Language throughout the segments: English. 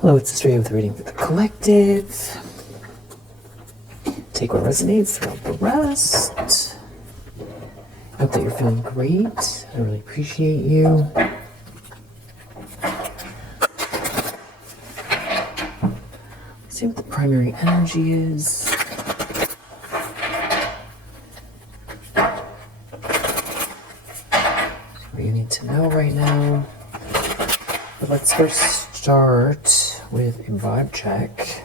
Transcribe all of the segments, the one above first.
Hello, it's Sister with a reading for the collective. Take what resonates, throw out the rest. I hope that you're feeling great. I really appreciate you. See what the primary energy is. What you need to know right now. But let's first start with a vibe check.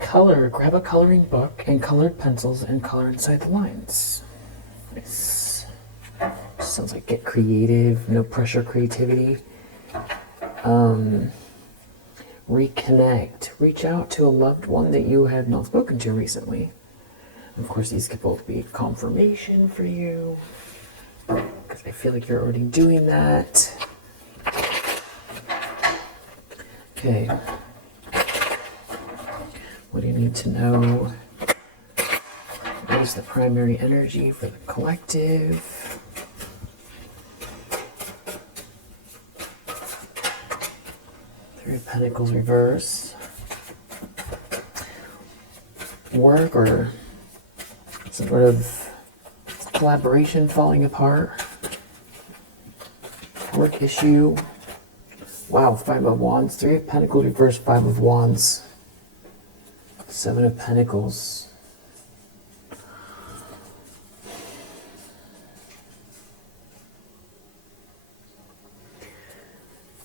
Color, grab a coloring book and colored pencils and color inside the lines. Nice. Sounds like get creative, no pressure creativity. Reconnect. Reach out to a loved one that you have not spoken to recently. Of course, these could both be confirmation for you, because I feel like you're already doing that. Okay. What do you need to know? What is the primary energy for the collective? Three of Pentacles reverse. Work or some sort of collaboration falling apart. Work issue. Wow, Five of Wands. Three of Pentacles reverse, Five of Wands. Seven of Pentacles.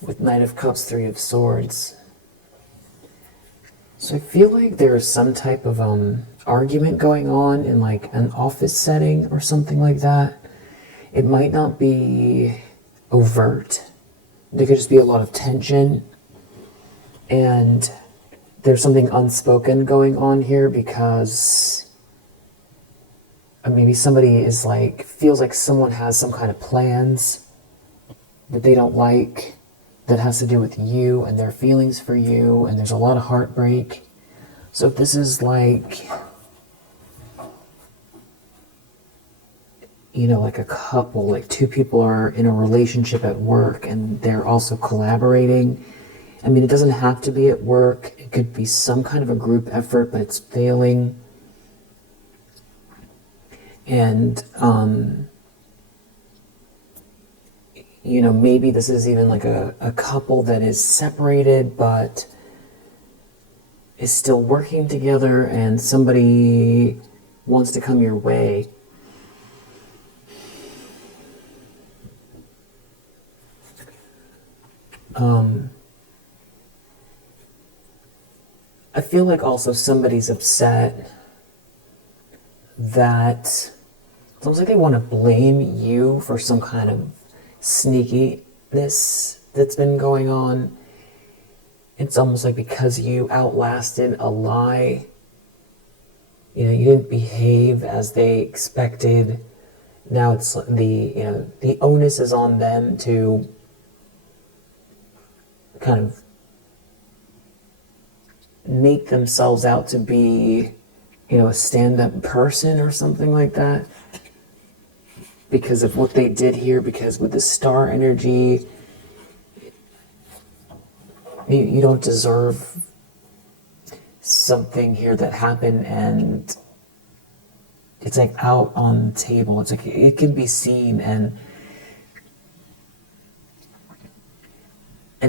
With Knight of Cups, Three of Swords. So I feel like there is some type of argument going on in like an office setting or something like that. It might not be overt. There could just be a lot of tension, and there's something unspoken going on here because maybe somebody is like, feels like someone has some kind of plans that they don't like, that has to do with you and their feelings for you, and there's a lot of heartbreak. So if this is like, you know, like a couple, like two people are in a relationship at work and they're also collaborating. I mean, it doesn't have to be at work. It could be some kind of a group effort, but it's failing. And, you know, maybe this is even like a couple that is separated, but is still working together, and somebody wants to come your way. I feel like also somebody's upset that it's almost like they want to blame you for some kind of sneakiness that's been going on. It's almost like because you outlasted a lie, you know, you didn't behave as they expected. Now it's the onus is on them to kind of make themselves out to be, you know, a stand-up person or something like that, because of what they did here. Because with the star energy, you don't deserve something here that happened, and it's like out on the table. It's like it can be seen, and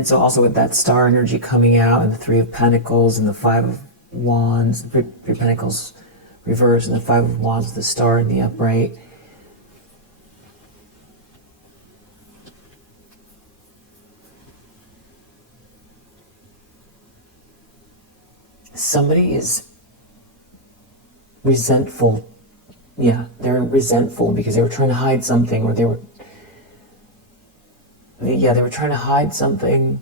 so also with that star energy coming out, and the Three of Pentacles and the Five of Wands, the Three of Pentacles reverse, and the Five of Wands with the star in the upright. Somebody is resentful. Yeah, they're resentful because they were trying to hide something, or they were trying to hide something.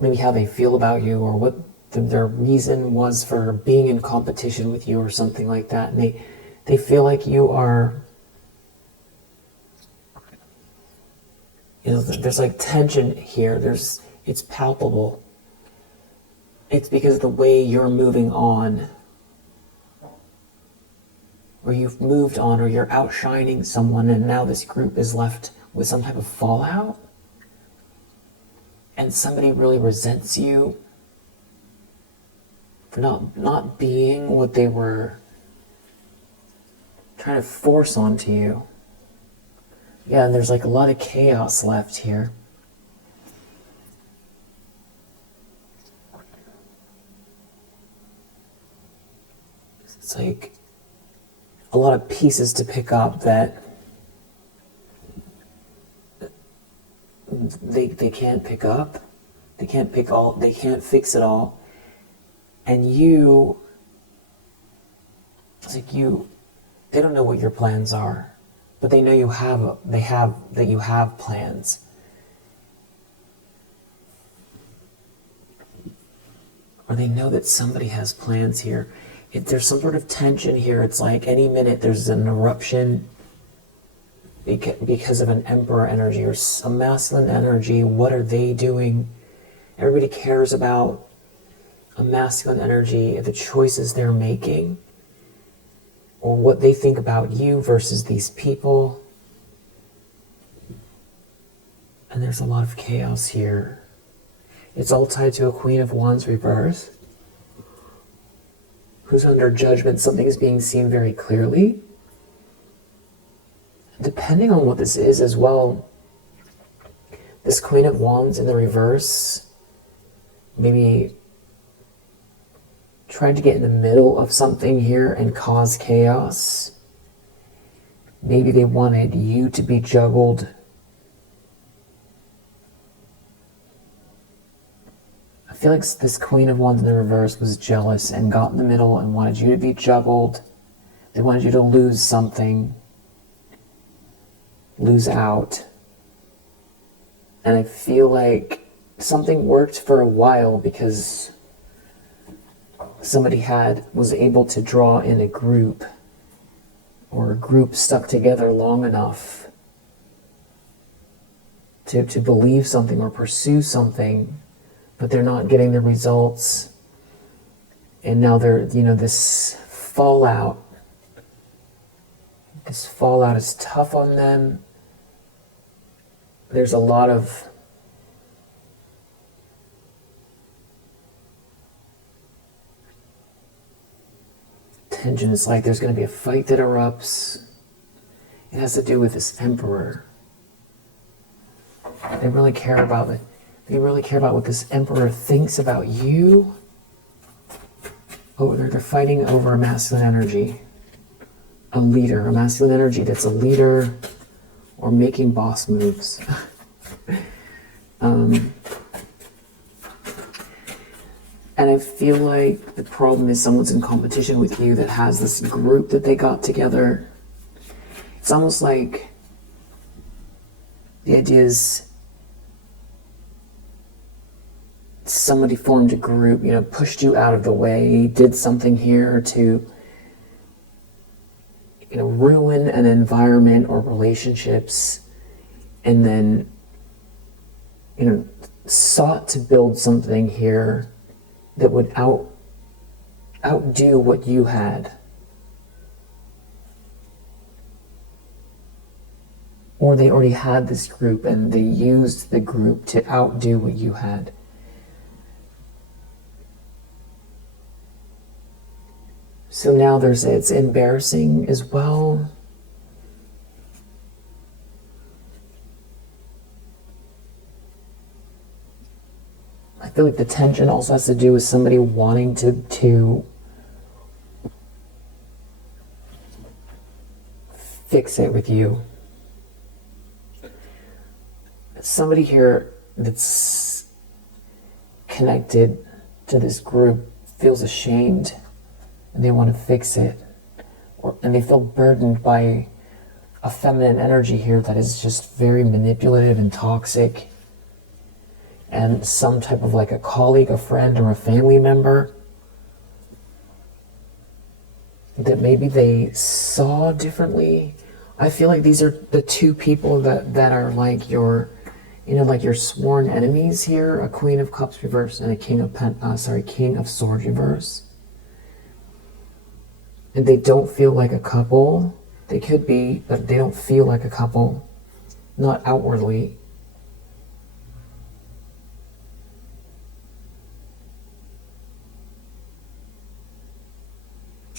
Maybe how they feel about you, or what their reason was for being in competition with you or something like that. And they feel like you are, you know, there's like tension here. It's palpable. It's because of the way you're moving on. or you've moved on, or you're outshining someone, and now this group is left with some type of fallout, and somebody really resents you for not being what they were trying to force onto you. Yeah, and there's like a lot of chaos left here. It's like a lot of pieces to pick up that they can't pick up. They can't fix it all. And it's like they don't know what your plans are, but they know you have plans. Or they know that somebody has plans here. If there's some sort of tension here, it's like any minute there's an eruption because of an emperor energy or a masculine energy. What are they doing? Everybody cares about a masculine energy, the choices they're making, or what they think about you versus these people. And there's a lot of chaos here. It's all tied to a Queen of Wands reverse, who's under judgment. Something is being seen very clearly. Depending on what this is as well, this Queen of Wands in the reverse maybe tried to get in the middle of something here and cause chaos. Maybe they wanted you to be juggled. I feel like this Queen of Wands in the reverse was jealous and got in the middle and wanted you to be juggled. They wanted you to lose something, lose out. And I feel like something worked for a while because somebody was able to draw in a group, or a group stuck together long enough to believe something or pursue something, but they're not getting the results. And now they're, this fallout is tough on them. There's a lot of tension. It's like there's going to be a fight that erupts. It has to do with this emperor. They really care about it. They really care about what this emperor thinks about you. Oh, they're fighting over a masculine energy. A leader, a masculine energy that's a leader or making boss moves. And I feel like the problem is someone's in competition with you that has this group that they got together. It's almost like the idea is somebody formed a group, pushed you out of the way, did something here to, ruin an environment or relationships, and then, sought to build something here that would outdo what you had. Or they already had this group and they used the group to outdo what you had. So now it's embarrassing as well. I feel like the tension also has to do with somebody wanting to fix it with you. Somebody here that's connected to this group feels ashamed and they want to fix it. And they feel burdened by a feminine energy here that is just very manipulative and toxic. And some type of like a colleague, a friend, or a family member that maybe they saw differently. I feel like these are the two people that are like your, like your sworn enemies here, a Queen of Cups reverse and a King of Swords reverse. And they don't feel like a couple. They could be, but they don't feel like a couple. Not outwardly.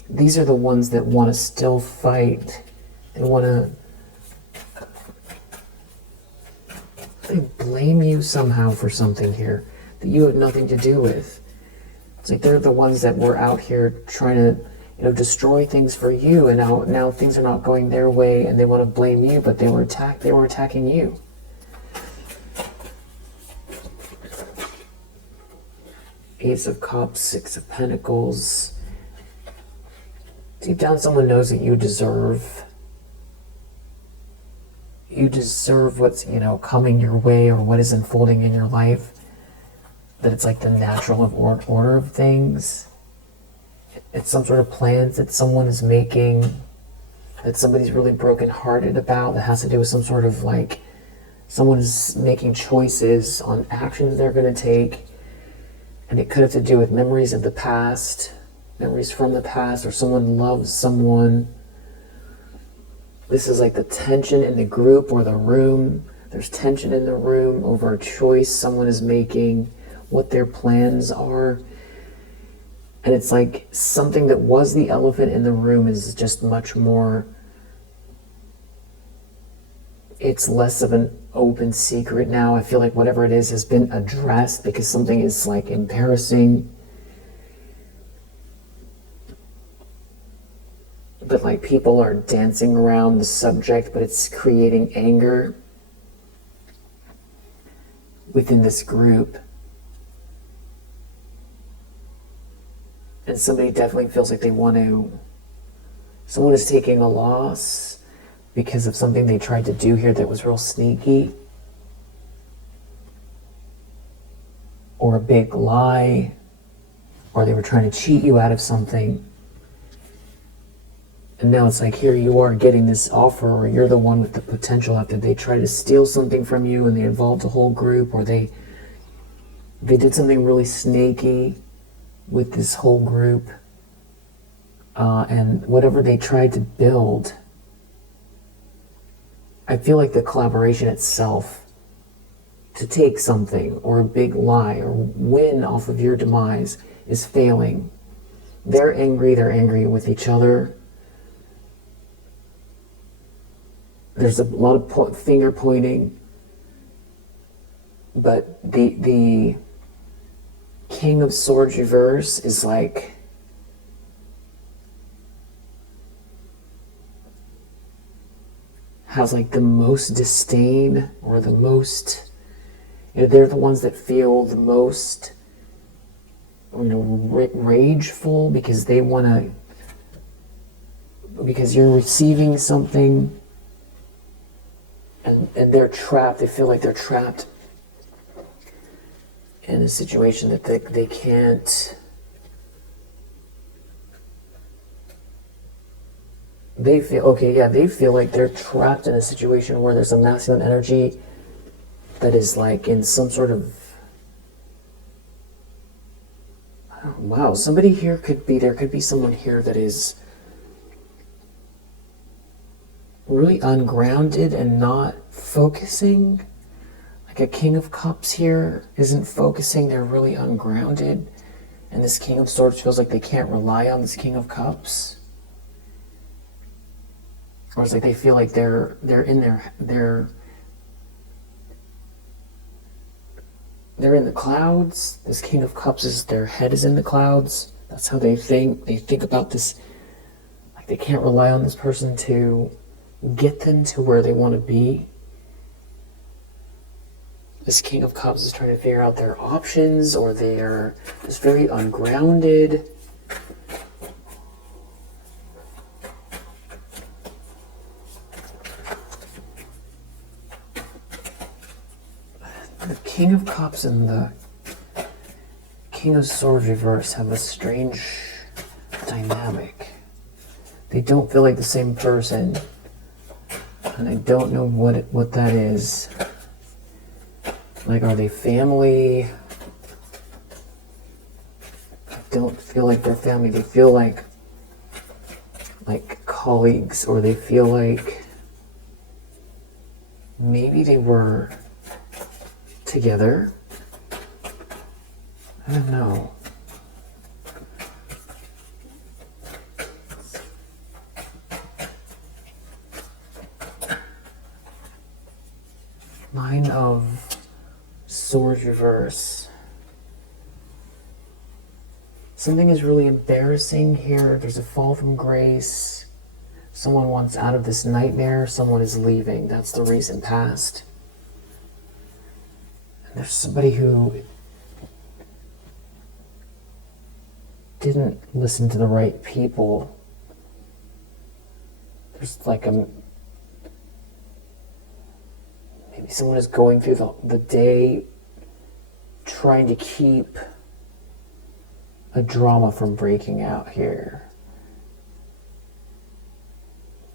These are the ones that want to still fight. They want to... They blame you somehow for something here that you have nothing to do with. It's like they're the ones that were out here trying to, destroy things for you, and now things are not going their way, and they want to blame you, but they were attacking you. Ace of Cups, Six of Pentacles. Deep down, someone knows that you deserve what's, coming your way, or what is unfolding in your life. That it's like the natural order of things. It's some sort of plans that someone is making, that somebody's really brokenhearted about, that has to do with some sort of someone is making choices on actions they're going to take. And it could have to do with memories of the past, memories from the past, or someone loves someone. This is like the tension in the group or the room. There's tension in the room over a choice someone is making, what their plans are. And it's like something that was the elephant in the room is just much more, it's less of an open secret now. I feel like whatever it is has been addressed because something is embarrassing. But people are dancing around the subject, but it's creating anger within this group. And somebody definitely feels like someone is taking a loss because of something they tried to do here that was real sneaky. Or a big lie. Or they were trying to cheat you out of something. And now it's here you are getting this offer, or you're the one with the potential after they try to steal something from you and they involved a whole group, or they did something really snaky with this whole group, and whatever they tried to build, I feel like the collaboration itself to take something or a big lie or win off of your demise is failing. They're angry with each other. There's a lot of finger pointing, but the King of Swords reverse is has the most disdain, or the most, they're the ones that feel the most, rageful because they want to, because you're receiving something and they're trapped. They feel like they're trapped in a situation that they can't. They feel like they're trapped in a situation where there's a masculine energy that is in some sort of, wow, there could be someone here that is really ungrounded and not focusing. A King of Cups here isn't focusing, they're really ungrounded. And this King of Swords feels like they can't rely on this King of Cups. Or it's they feel like they're in the clouds. This King of Cups their head is in the clouds. That's how they think. They think about this, they can't rely on this person to get them to where they want to be. This King of Cups is trying to figure out their options, or they are just very ungrounded. The King of Cups and the King of Swords reverse have a strange dynamic. They don't feel like the same person, and I don't know what that is. Are they family? I don't feel like they're family. They feel like like colleagues, or they feel like maybe they were together. I don't know. Nine of Swords reverse. Something is really embarrassing here. There's a fall from grace. Someone wants out of this nightmare. Someone is leaving. That's the recent past. And there's somebody who didn't listen to the right people. There's like maybe someone is going through the day trying to keep a drama from breaking out here.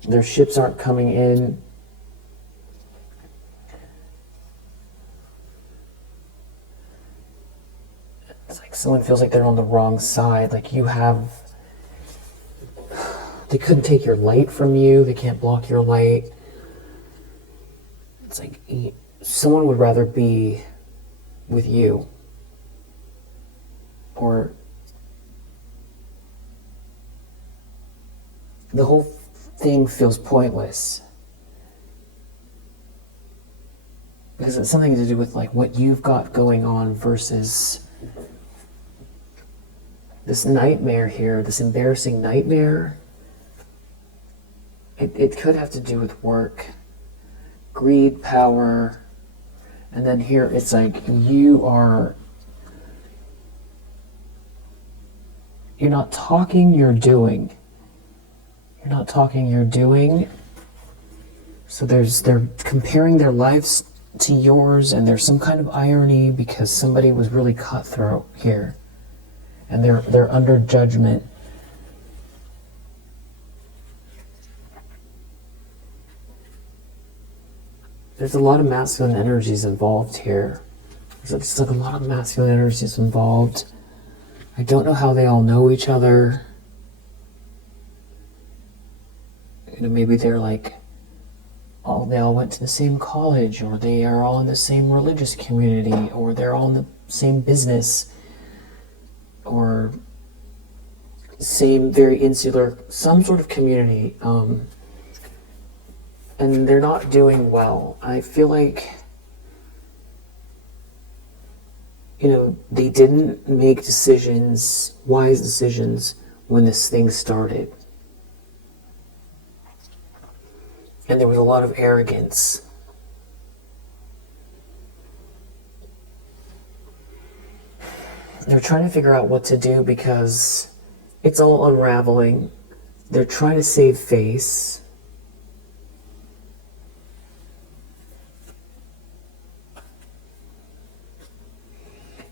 Their ships aren't coming in. It's like someone feels like they're on the wrong side. Like they couldn't take your light from you. They can't block your light. It's like someone would rather be with you. Or the whole thing feels pointless. Because it's something to do with like what you've got going on versus this nightmare here, this embarrassing nightmare. It could have to do with work, greed, power, and then here it's like you're not talking, you're doing. You're not talking, you're doing. So they're comparing their lives to yours, and there's some kind of irony because somebody was really cutthroat here. And they're under judgment. There's a lot of masculine energies involved here. There's like a lot of masculine energies involved. I don't know how they all know each other. You know, maybe they're like, they all went to the same college, or they are all in the same religious community, or they're all in the same business, or same very insular, some sort of community, and they're not doing well. I feel like, you know, they didn't make decisions, wise decisions, when this thing started. And there was a lot of arrogance. They're trying to figure out what to do because it's all unraveling. They're trying to save face.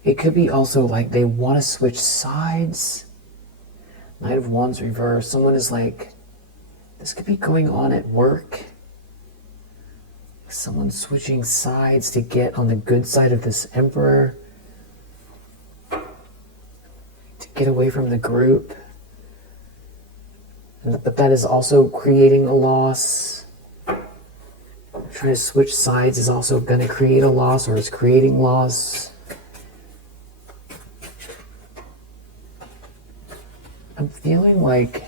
It could be also like they want to switch sides. Knight of Wands reverse. Someone is like, this could be going on at work. Someone's switching sides to get on the good side of this Emperor. To get away from the group. But that is also creating a loss. Trying to switch sides is also going to create a loss, or is creating loss. I'm feeling like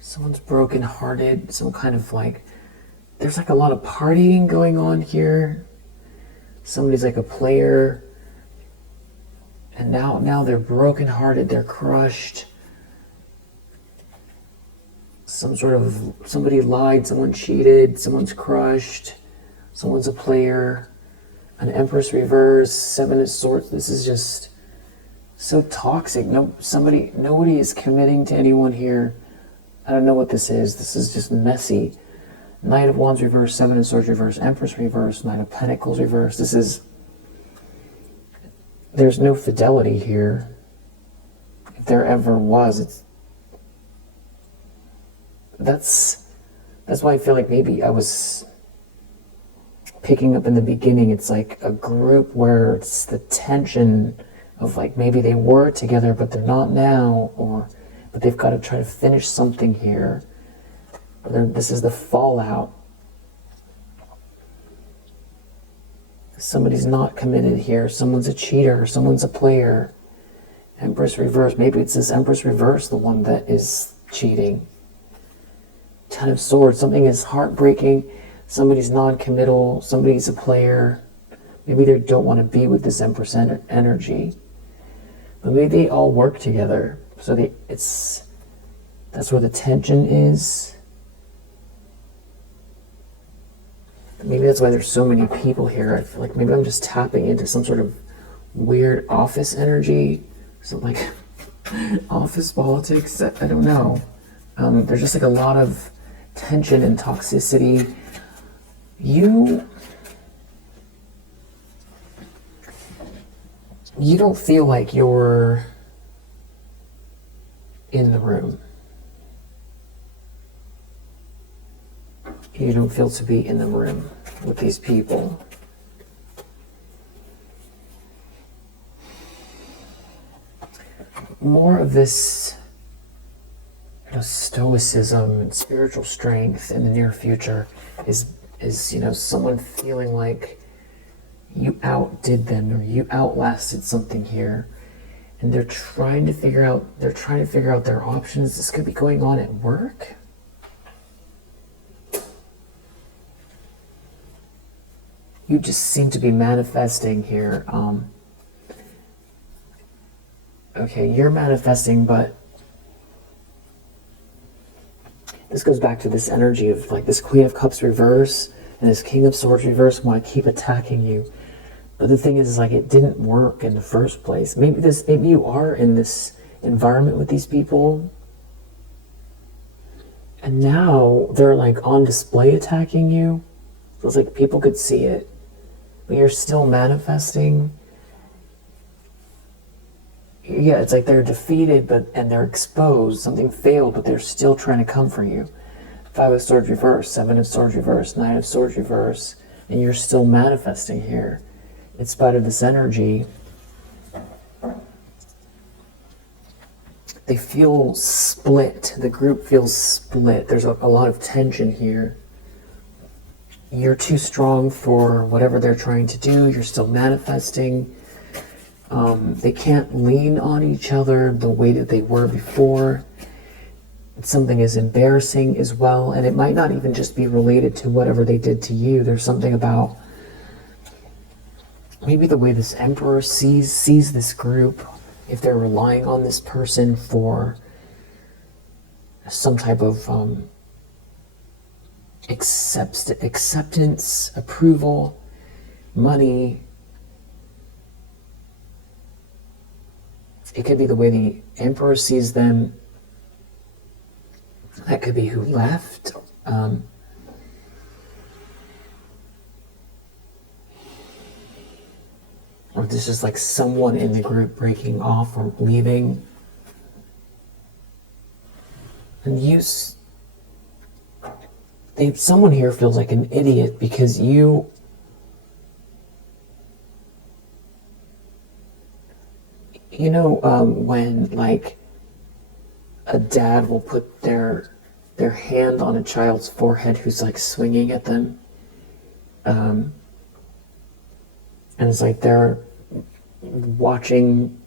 someone's brokenhearted, some kind of like, there's like a lot of partying going on here. Somebody's like a player, and now they're brokenhearted, they're crushed. Somebody lied, someone cheated, someone's crushed, someone's a player. An Empress reverse, Seven of Swords. This is just so toxic. Nobody is committing to anyone here. I don't know what this is. This is just messy. Knight of Wands reverse, Seven of Swords reverse, Empress reverse, Knight of Pentacles reverse. There's no fidelity here. If there ever was, that's why I feel like maybe I was picking up in the beginning. It's like a group where it's the tension of like maybe they were together but they're not now, but they've got to try to finish something here. This is the fallout. Somebody's not committed here. Someone's a cheater. Someone's a player. Empress reverse. Maybe it's this Empress reverse, the one that is cheating. Ten of Swords. Something is heartbreaking. Somebody's non-committal. Somebody's a player. Maybe they don't want to be with this Empress energy. But maybe they all work together. So that's where the tension is. Maybe that's why there's so many people here. I feel like maybe I'm just tapping into some sort of weird office energy. So like office politics, I don't know. There's just like a lot of tension and toxicity. You don't feel like you're in the room. You don't feel to be in the room with these people. More of this stoicism and spiritual strength in the near future is someone feeling like you outdid them or you outlasted something here, and they're trying to figure out their options. This could be going on at work. You just seem to be manifesting here. Okay, you're manifesting, but this goes back to this energy of like this Queen of Cups reverse and this King of Swords reverse want to keep attacking you. But the thing is like it didn't work in the first place. Maybe you are in this environment with these people, and now they're like on display attacking you. So it's like people could see it, but you're still manifesting. Yeah, it's like they're defeated, and they're exposed. Something failed, but they're still trying to come for you. 5 of Swords reverse, 7 of Swords reverse, 9 of Swords reverse, and you're still manifesting here. In spite of this energy, they feel split. The group feels split. There's a lot of tension here. You're too strong for whatever they're trying to do. You're still manifesting. They can't lean on each other the way that they were before. Something is embarrassing as well, and it might not even just be related to whatever they did to you. There's something about maybe the way this Emperor sees this group, if they're relying on this person for some type of acceptance, approval, money. It could be the way the Emperor sees them. That could be who left. Or this is like someone in the group breaking off or leaving. And someone here feels like an idiot because when like a dad will put their hand on a child's forehead who's like swinging at them, and it's like they're watching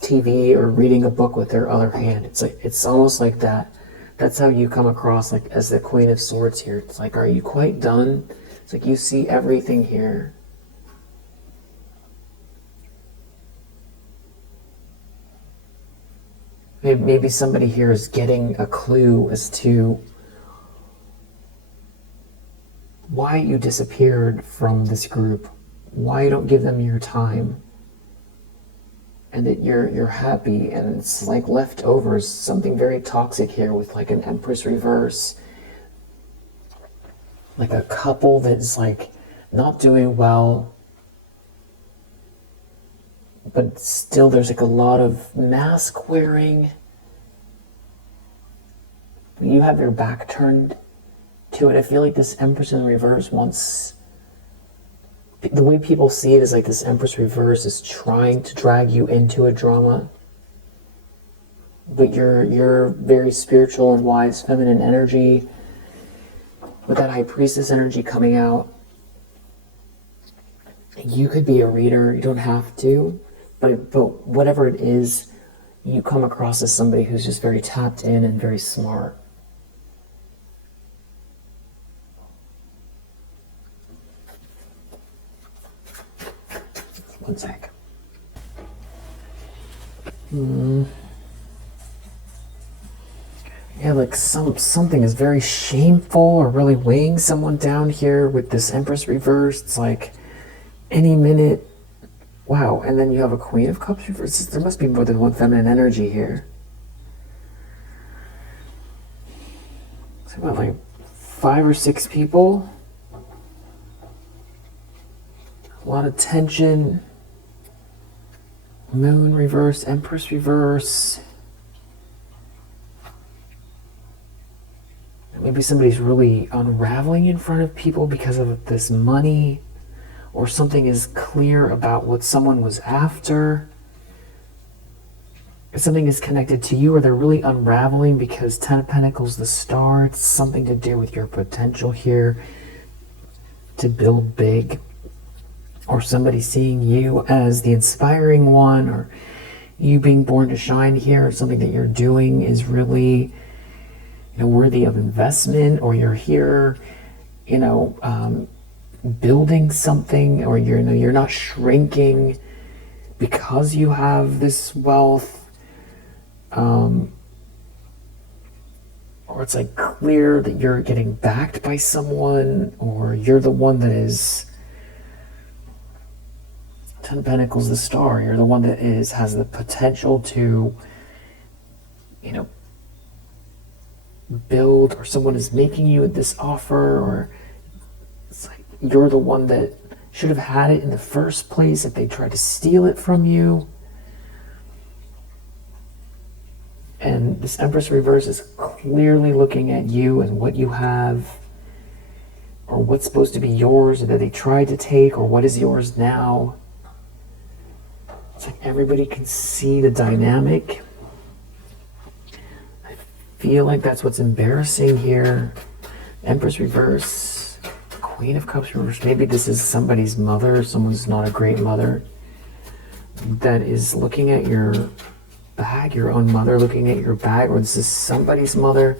TV or reading a book with their other hand. It's almost like that. That's how you come across like as the Queen of Swords here. It's like, are you quite done? It's like you see everything here. Maybe somebody here is getting a clue as to why you disappeared from this group, why you don't give them your time, and that you're happy, and it's like leftovers, something very toxic here with like an Empress reverse, like a couple that's like not doing well, but still there's like a lot of mask wearing. You have your back turned to it. I feel like this Empress in reverse wants the way people see it is like this Empress reverse is trying to drag you into a drama, but you're very spiritual and wise feminine energy with that High Priestess energy coming out. You could be a reader, you don't have to, but whatever it is, you come across as somebody who's just very tapped in and very smart. One sec. Yeah, like something is very shameful or really weighing someone down here with this Empress reverse. It's like any minute, wow. And then you have a Queen of Cups reverse. There must be more than one feminine energy here. It's about like 5 or 6 people. A lot of tension. Moon reverse, Empress reverse. Maybe somebody's really unraveling in front of people because of this money, or something is clear about what someone was after. If something is connected to you, or they're really unraveling because 10 of Pentacles, the Star, it's something to do with your potential here to build big. Or somebody seeing you as the inspiring one, or you being born to shine here, or something that you're doing is really, worthy of investment, or you're here, building something, or you're not shrinking because you have this wealth, or it's like clear that you're getting backed by someone, or you're the one that is 10 of Pentacles, the Star. You're the one that has the potential to, build, or someone is making you this offer, or it's like you're the one that should have had it in the first place if they tried to steal it from you. And this Empress reverse is clearly looking at you and what you have, or what's supposed to be yours, or that they tried to take, or what is yours now. It's like everybody can see the dynamic. I feel like that's what's embarrassing here. Empress reverse, Queen of Cups reverse. Maybe this is somebody's mother, someone's not a great mother, that is looking at your bag, your own mother looking at your bag, or this is somebody's mother.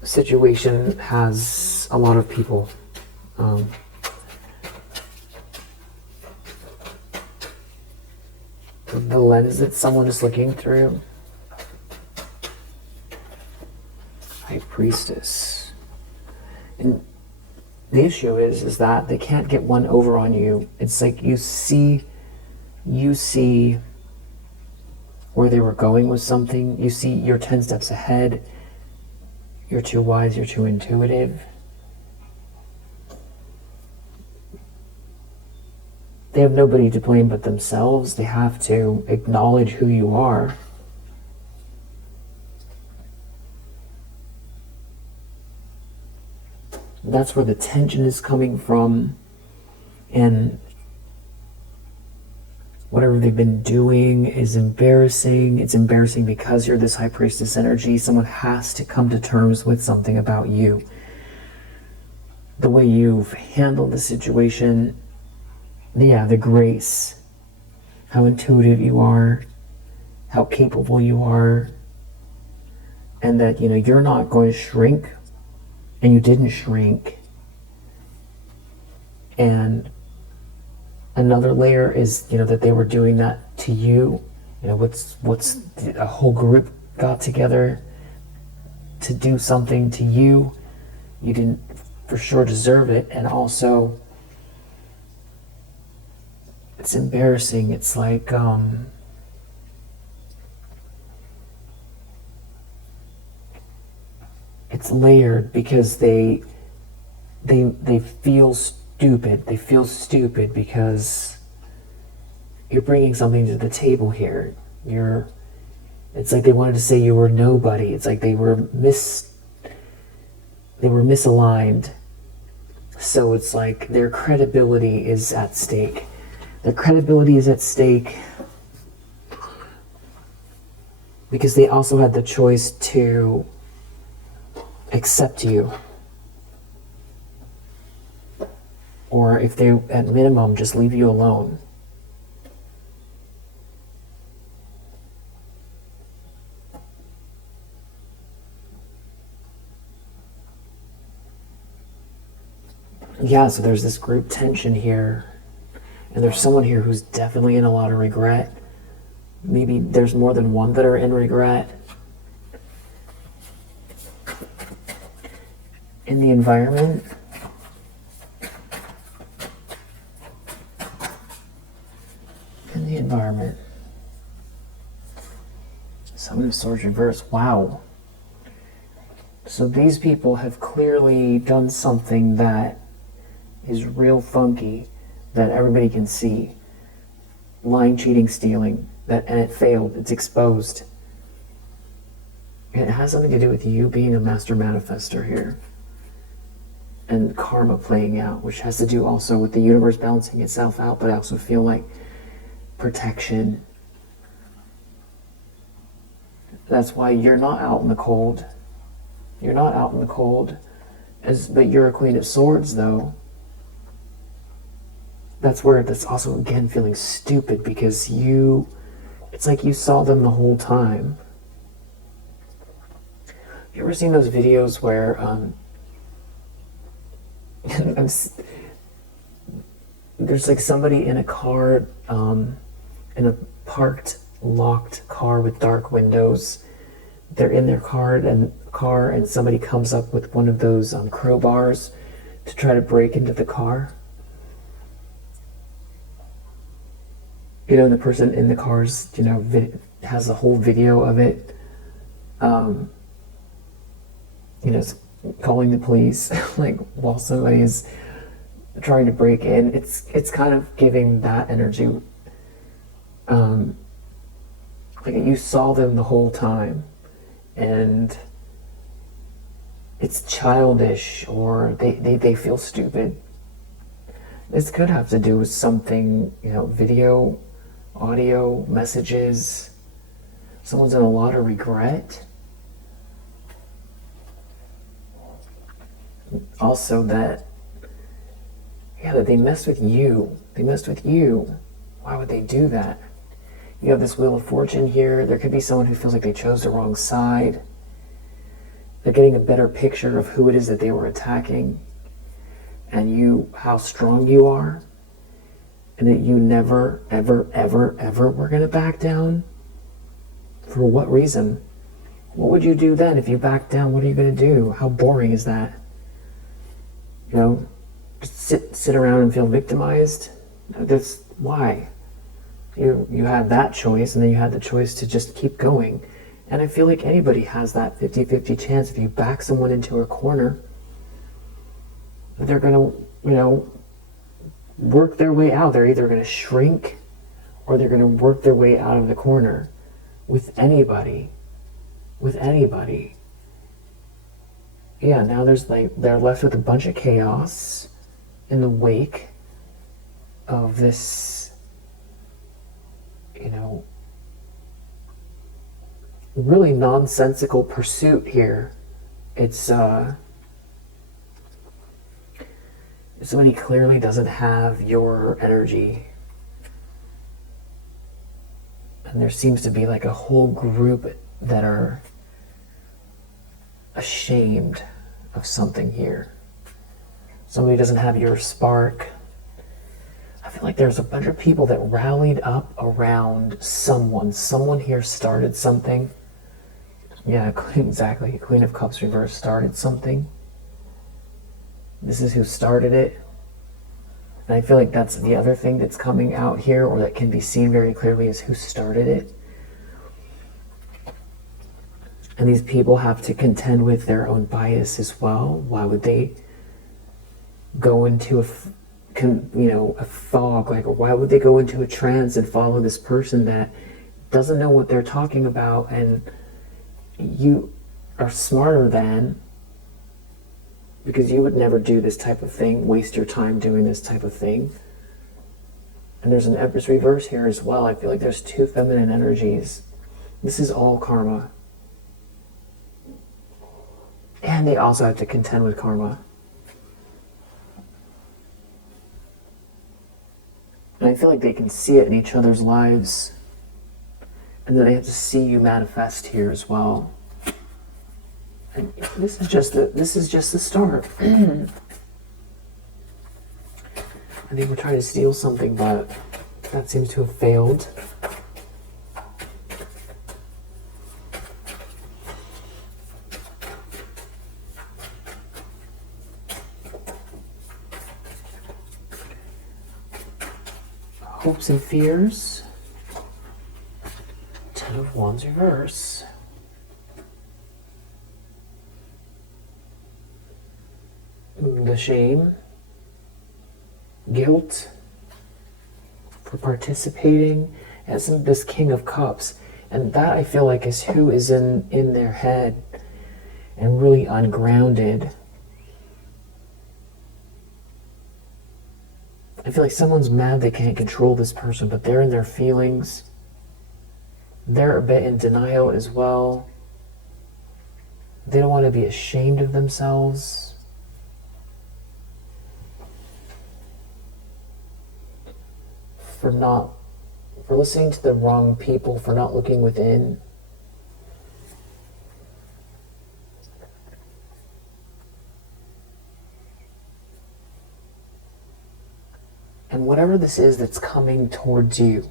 The situation has a lot of people. The lens that someone is looking through. High Priestess. And the issue is that they can't get one over on you. It's like you see where they were going with something. You see you're 10 steps ahead. You're too wise, you're too intuitive. They have nobody to blame but themselves. They have to acknowledge who you are. That's where the tension is coming from. And whatever they've been doing is embarrassing. It's embarrassing because you're this High Priestess energy. Someone has to come to terms with something about you. The way you've handled the situation. Yeah, the grace, how intuitive you are, how capable you are, and that, you're not going to shrink, and you didn't shrink. And another layer is, that they were doing that to you. What's a whole group got together to do something to you. You didn't for sure deserve it, and also it's embarrassing. It's like it's layered because they feel stupid. They feel stupid because you're bringing something to the table here. It's like they wanted to say you were nobody. It's like they were misaligned, So it's like their credibility is at stake. Their credibility is at stake because they also had the choice to accept you. Or if they, at minimum, just leave you alone. Yeah, so there's this group tension here. And there's someone here who's definitely in a lot of regret. Maybe there's more than one that are in regret. In the environment, Seven of Swords reverse. Wow. So these people have clearly done something that is real funky that everybody can see. Lying, cheating, stealing, and it failed. It's exposed. It has something to do with you being a master manifester here. And karma playing out, which has to do also with the universe balancing itself out, but I also feel like protection. That's why you're not out in the cold. You're not out in the cold. But you're a Queen of Swords, though. That's where that's also, again, feeling stupid because it's like you saw them the whole time. You ever seen those videos where, there's like somebody in a car, in a parked, locked car with dark windows. They're in their car and somebody comes up with one of those crowbars to try to break into the car. You know, the person in the car's, has a whole video of it. Calling the police, like while somebody is trying to break in. It's kind of giving that energy. Like you saw them the whole time, and it's childish, or they feel stupid. This could have to do with something, video, audio, messages. Someone's in a lot of regret. Also that they messed with you. They messed with you. Why would they do that? You have this Wheel of Fortune here. There could be someone who feels like they chose the wrong side. They're getting a better picture of who it is that they were attacking, and how strong you are, and that you never, ever, ever, ever were going to back down. For what reason? What would you do then if you backed down? What are you going to do? How boring is that? Just sit around and feel victimized. That's why. You had that choice, and then you had the choice to just keep going. And I feel like anybody has that 50-50 chance. If you back someone into a corner, they're going to, work their way out. They're either going to shrink or they're going to work their way out of the corner with anybody. With anybody. Yeah, now they're left with a bunch of chaos in the wake of this, really nonsensical pursuit here. It's somebody clearly doesn't have your energy. And there seems to be like a whole group that are ashamed of something here. Somebody doesn't have your spark. I feel like there's a bunch of people that rallied up around someone. Someone here started something. Yeah, exactly. Queen of Cups reverse started something. This is who started it. And I feel like that's the other thing that's coming out here, or that can be seen very clearly, is who started it. And these people have to contend with their own bias as well. Why would they go into a fog? Like, or why would they go into a trance and follow this person that doesn't know what they're talking about, and you are smarter than, because you would never do this type of thing, waste your time doing this type of thing. And there's an Empress reverse here as well. I feel like there's two feminine energies. This is all karma. And they also have to contend with karma. And I feel like they can see it in each other's lives. And then they have to see you manifest here as well. And this is just the start. I think we're trying to steal something, but that seems to have failed. Hopes and fears. 10 of Wands reverse. The shame. Guilt for participating. As this King of Cups. And that I feel like is who is in their head and really ungrounded. I feel like someone's mad they can't control this person, but they're in their feelings. They're a bit in denial as well. They don't want to be ashamed of themselves. For listening to the wrong people, for not looking within. And whatever this is that's coming towards you,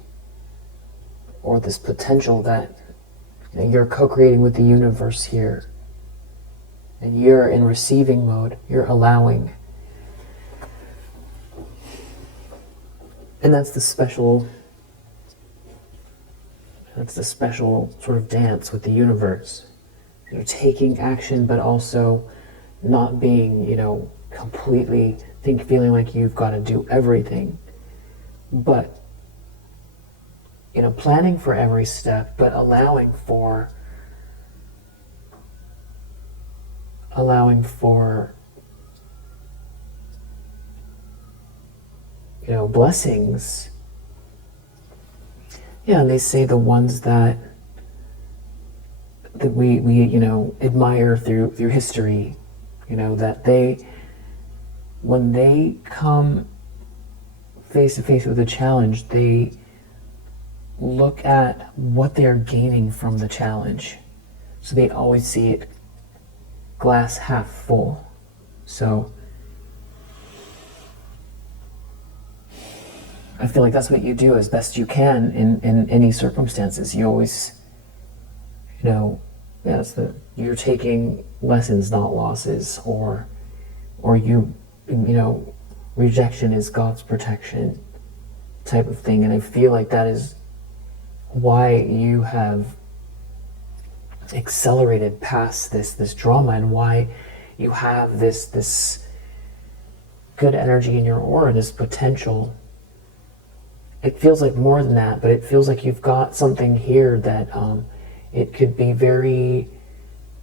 or this potential that you're co-creating with the universe here, and you're in receiving mode, you're allowing. And that's the special sort of dance with the universe. You're taking action, but also not being, completely feeling like you've got to do everything. But, planning for every step, but allowing for blessings. Yeah, and they say the ones that we admire through history, that when they come face to face with a challenge, they look at what they are gaining from the challenge. So they always see it glass half full. So I feel like that's what you do as best you can in any circumstances. You always, you're taking lessons, not losses, or rejection is God's protection type of thing. And I feel like that is why you have accelerated past this drama, and why you have this good energy in your aura, this potential. It feels like more than that, but it feels like you've got something here that it could be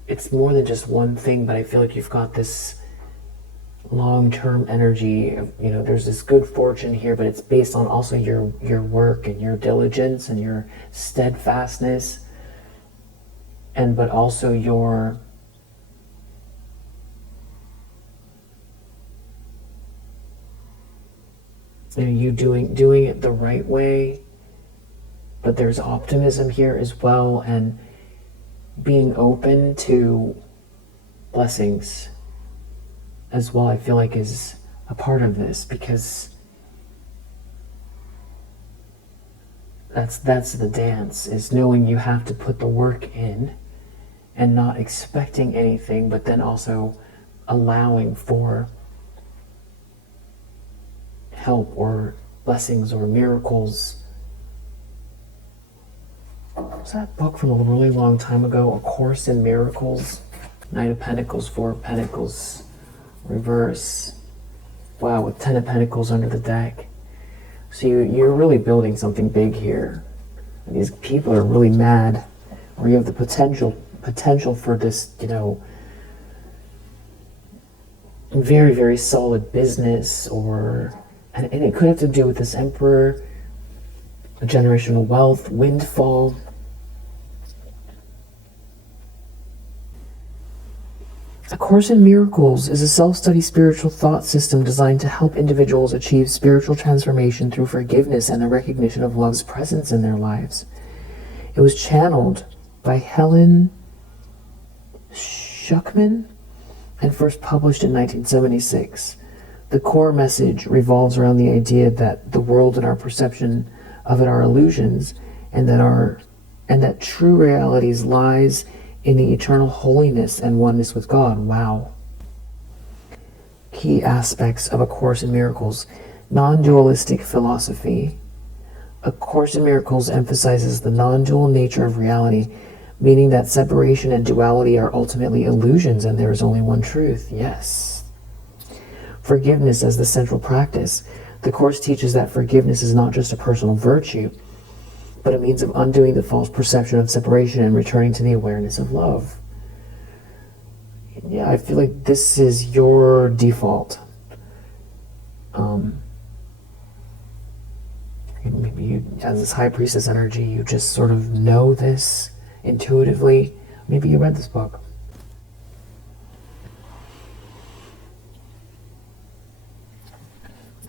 it's more than just one thing, but I feel like you've got this long-term energy of, there's this good fortune here, but it's based on also your work and your diligence and your steadfastness, but also your you doing it the right way. But there's optimism here as well, and being open to blessings as well, I feel like is a part of this, because that's the dance, is knowing you have to put the work in and not expecting anything, but then also allowing for help or blessings or miracles. Was that book from a really long time ago, A Course in Miracles? Knight of Pentacles, Four of Pentacles, reverse. Wow, with 10 of Pentacles under the deck. So you're really building something big here. And these people are really mad, or you have the potential for this, very, very solid business, and it could have to do with this emperor, generational wealth, windfall. A Course in Miracles is a self-study spiritual thought system designed to help individuals achieve spiritual transformation through forgiveness and the recognition of love's presence in their lives. It was channeled by Helen Schuckman and first published in 1976. The core message revolves around the idea that the world and our perception of it are illusions, and that true realities lies in the eternal holiness and oneness with God. Wow. Key aspects of A Course in Miracles. Non-dualistic philosophy. A Course in Miracles emphasizes the non-dual nature of reality, meaning that separation and duality are ultimately illusions and there is only one truth. Yes. Forgiveness as the central practice. The Course teaches that forgiveness is not just a personal virtue, but a means of undoing the false perception of separation and returning to the awareness of love. Yeah, I feel like this is your default. Maybe you, as this High Priestess energy, you just sort of know this intuitively. Maybe you read this book.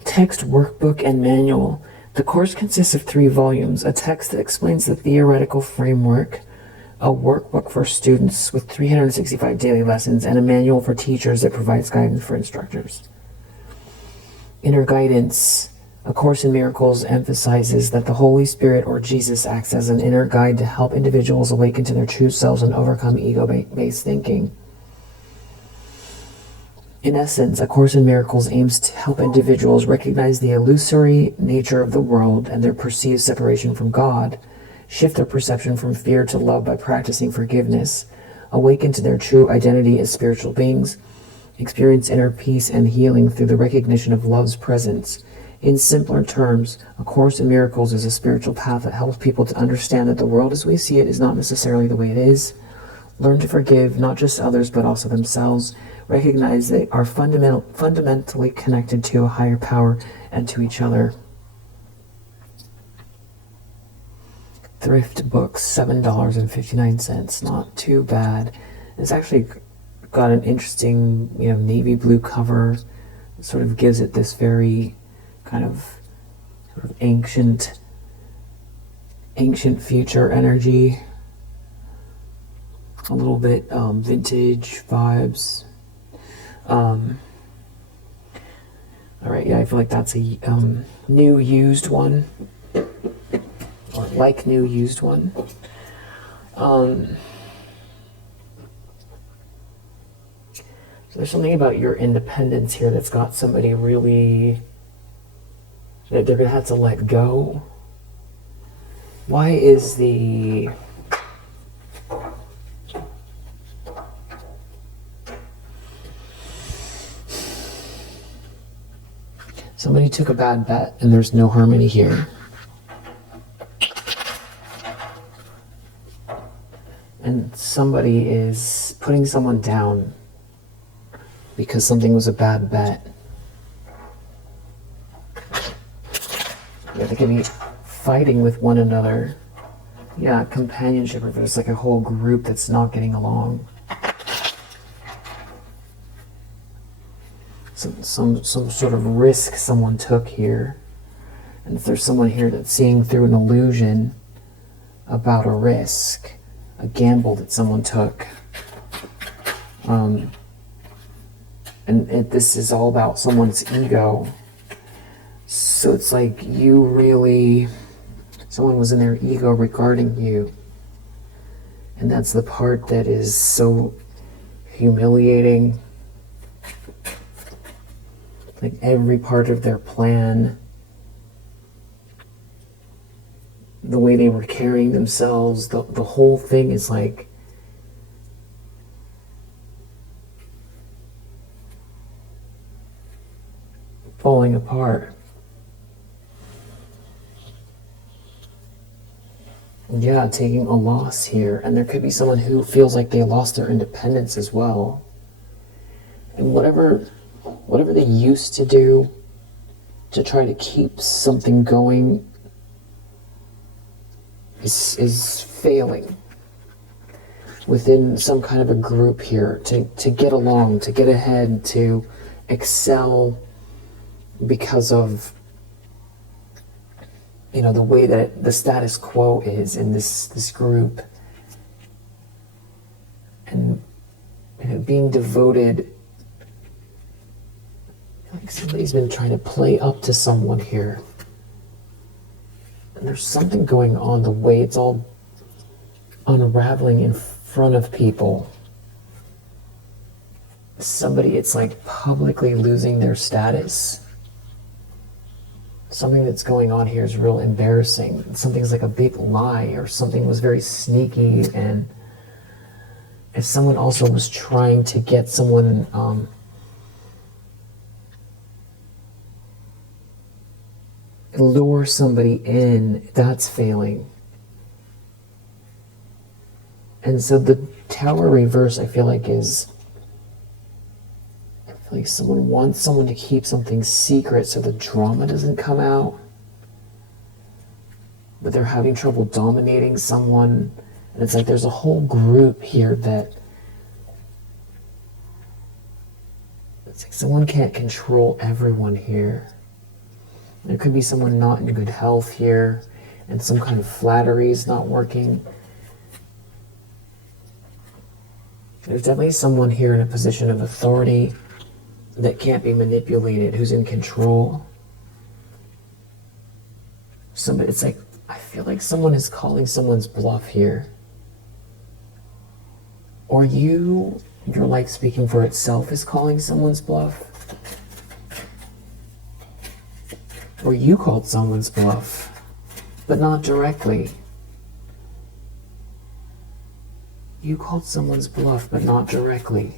Text, workbook, and manual. The course consists of 3 volumes, a text that explains the theoretical framework, a workbook for students with 365 daily lessons, and a manual for teachers that provides guidance for instructors. Inner guidance. A Course in Miracles emphasizes that the Holy Spirit or Jesus acts as an inner guide to help individuals awaken to their true selves and overcome ego-based thinking. In essence, A Course in Miracles aims to help individuals recognize the illusory nature of the world and their perceived separation from God, shift their perception from fear to love by practicing forgiveness, awaken to their true identity as spiritual beings, experience inner peace and healing through the recognition of love's presence. In simpler terms, A Course in Miracles is a spiritual path that helps people to understand that the world as we see it is not necessarily the way it is, learn to forgive not just others but also themselves, recognize they are fundamentally connected to a higher power and to each other. Thrift books, $7.59, not too bad. It's actually got an interesting, navy blue cover. It sort of gives it this very kind of sort of ancient future energy. A little bit vintage vibes. Alright, yeah, I feel like that's a new used one. Or like new used one. So there's something about your independence here that's got somebody really, that they're going to have to let go. Why is the... Somebody took a bad bet and there's no harmony here. And somebody is putting someone down because something was a bad bet. Yeah, they can be fighting with one another. Yeah, companionship, or there's like a whole group that's not getting along. Some sort of risk someone took here. And if there's someone here that's seeing through an illusion about a risk, a gamble that someone took, this is all about someone's ego. So it's like someone was in their ego regarding you. And that's the part that is so humiliating. Like every part of their plan, the way they were carrying themselves, the whole thing is like falling apart. Yeah, taking a loss here. And there could be someone who feels like they lost their independence as well. And whatever whatever they used to do to try to keep something going is failing within some kind of a group here to get along, to get ahead, to excel because of, you know, the way that the status quo is in this group. And, you know, being devoted, like somebody's been trying to play up to someone here. And there's something going on, the way it's all unraveling in front of people. Somebody, it's like publicly losing their status. Something that's going on here is real embarrassing. Something's like a big lie, or something was very sneaky. And if someone also was trying to get someone lure somebody in, that's failing. And so the Tower reverse, I feel like someone wants someone to keep something secret so the drama doesn't come out. But they're having trouble dominating someone. And it's like there's a whole group here that it's like someone can't control everyone here. There could be someone not in good health here, and some kind of flattery is not working. There's definitely someone here in a position of authority that can't be manipulated, who's in control. Somebody, it's like, I feel like someone is calling someone's bluff here. Or your life speaking for itself is calling someone's bluff. Or you called someone's bluff, but not directly. You called someone's bluff, but not directly.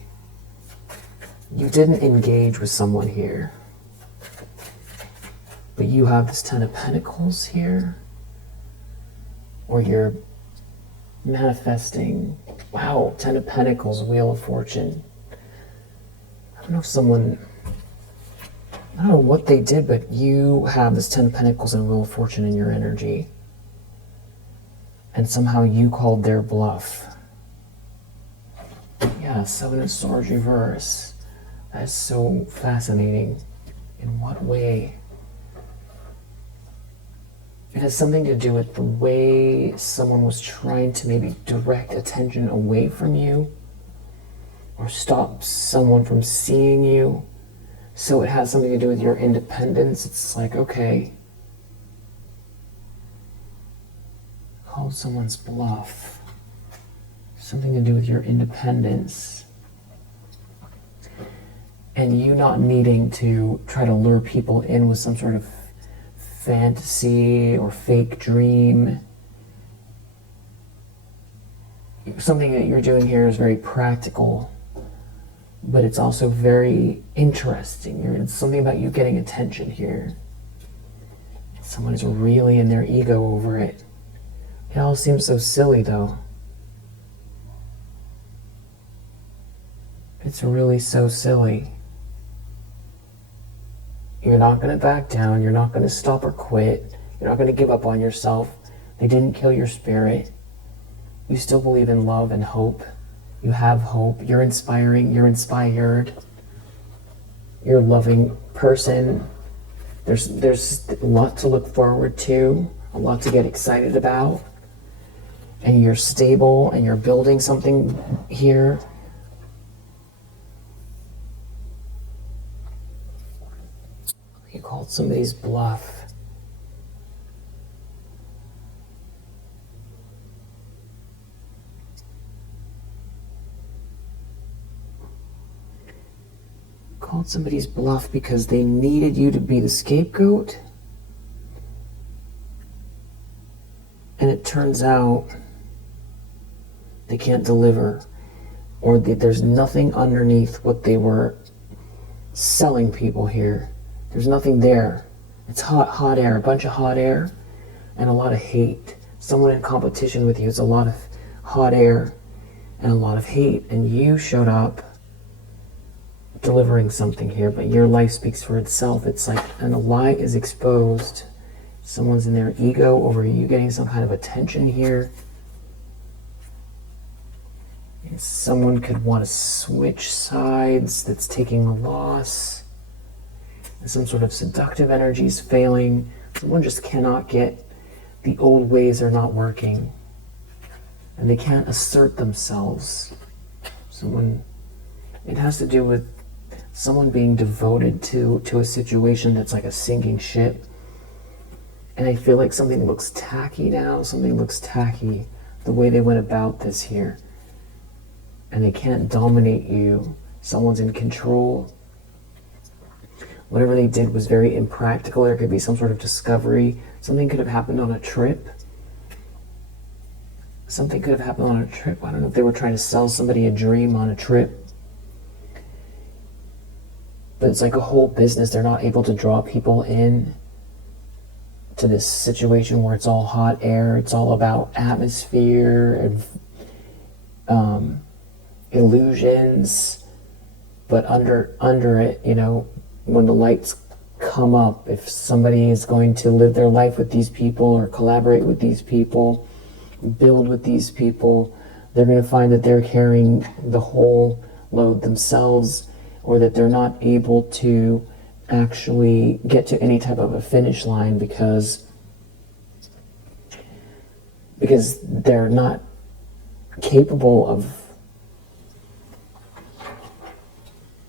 You didn't engage with someone here. But you have this Ten of Pentacles here. Or you're manifesting. Wow, Ten of Pentacles, Wheel of Fortune. I don't know if someone, I don't know what they did, but you have this Ten of Pentacles and Wheel of Fortune in your energy. And somehow you called their bluff. Yeah, Seven of Swords reverse. That's so fascinating. In what way? It has something to do with the way someone was trying to maybe direct attention away from you, or stop someone from seeing you. So it has something to do with your independence. It's like, okay, call someone's bluff. Something to do with your independence. And you not needing to try to lure people in with some sort of fantasy or fake dream. Something that you're doing here is very practical, but it's also very interesting. It's something about you getting attention here. Someone is really in their ego over it. It all seems so silly though. It's really so silly. You're not going to back down. You're not going to stop or quit. You're not going to give up on yourself. They didn't kill your spirit. You still believe in love and hope. You have hope. You're inspiring. You're inspired. You're a loving person. There's a lot to look forward to, a lot to get excited about. And you're stable and you're building something here. You called somebody's bluff. Called somebody's bluff because they needed you to be the scapegoat. And it turns out they can't deliver, or there's nothing underneath what they were selling people here. There's nothing there. It's hot air, a bunch of hot air, and a lot of hate. Someone in competition with you is a lot of hot air and a lot of hate, and you showed up delivering something here, but your life speaks for itself. It's like, and a lie is exposed. Someone's in their ego over you getting some kind of attention here. Someone could want to switch sides that's taking a loss. And some sort of seductive energy is failing. Someone just cannot get, the old ways are not working. And they can't assert themselves. It has to do with someone being devoted to a situation that's like a sinking ship. And I feel like something looks tacky now. Something looks tacky, the way they went about this here. And they can't dominate you. Someone's in control. Whatever they did was very impractical. There could be some sort of discovery. Something could have happened on a trip. Something could have happened on a trip. I don't know if they were trying to sell somebody a dream on a trip. But it's like a whole business. They're not able to draw people in to this situation where it's all hot air. It's all about atmosphere and illusions. But under it, you know, when the lights come up, if somebody is going to live their life with these people or collaborate with these people, build with these people, they're going to find that they're carrying the whole load themselves, or that they're not able to actually get to any type of a finish line because they're not capable of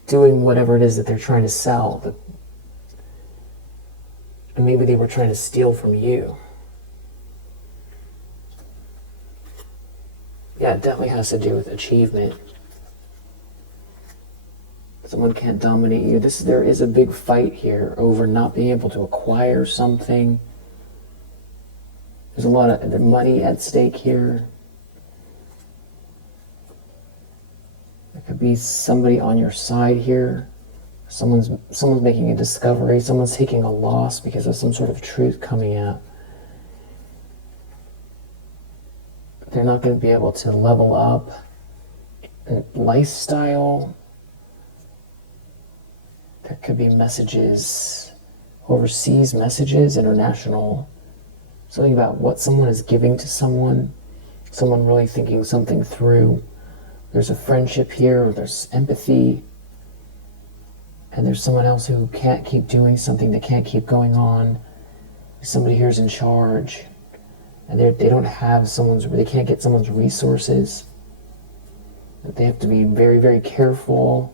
doing whatever it is that they're trying to sell. And maybe they were trying to steal from you. Yeah, it definitely has to do with achievement. Someone can't dominate you. There is a big fight here over not being able to acquire something. There's a lot of money at stake here. There could be somebody on your side here. Someone's making a discovery. Someone's taking a loss because of some sort of truth coming out. They're not going to be able to level up. Lifestyle. There could be messages, overseas messages, international. Something about what someone is giving to someone. Someone really thinking something through. There's a friendship here, or there's empathy. And there's someone else who can't keep doing something, that can't keep going on. Somebody here's in charge. And they don't have they can't get someone's resources. They have to be very, very careful.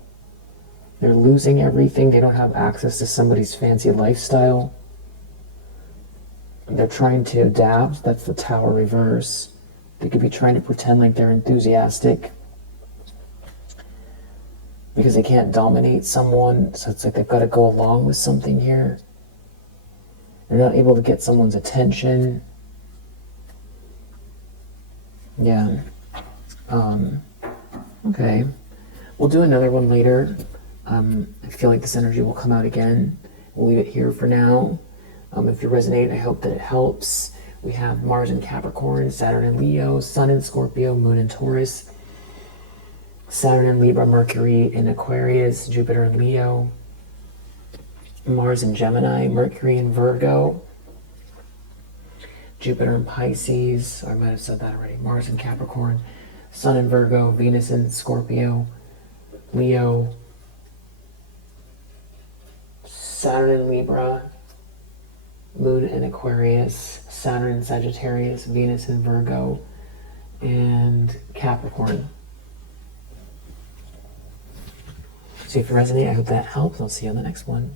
They're losing everything. They don't have access to somebody's fancy lifestyle. They're trying to adapt. That's the Tower reverse. They could be trying to pretend like they're enthusiastic because they can't dominate someone. So it's like they've got to go along with something here. They're not able to get someone's attention. Yeah. Okay. We'll do another one later. I feel like this energy will come out again. We'll leave it here for now. If you resonate, I hope that it helps. We have Mars in Capricorn, Saturn in Leo, Sun in Scorpio, Moon in Taurus, Saturn in Libra, Mercury in Aquarius, Jupiter in Leo, Mars in Gemini, Mercury in Virgo, Jupiter in Pisces, or I might have said that already, Mars in Capricorn, Sun in Virgo, Venus in Scorpio, Leo, Saturn in Libra, Moon in Aquarius, Saturn in Sagittarius, Venus in Virgo, and Capricorn. So if you resonate, I hope that helps. I'll see you on the next one.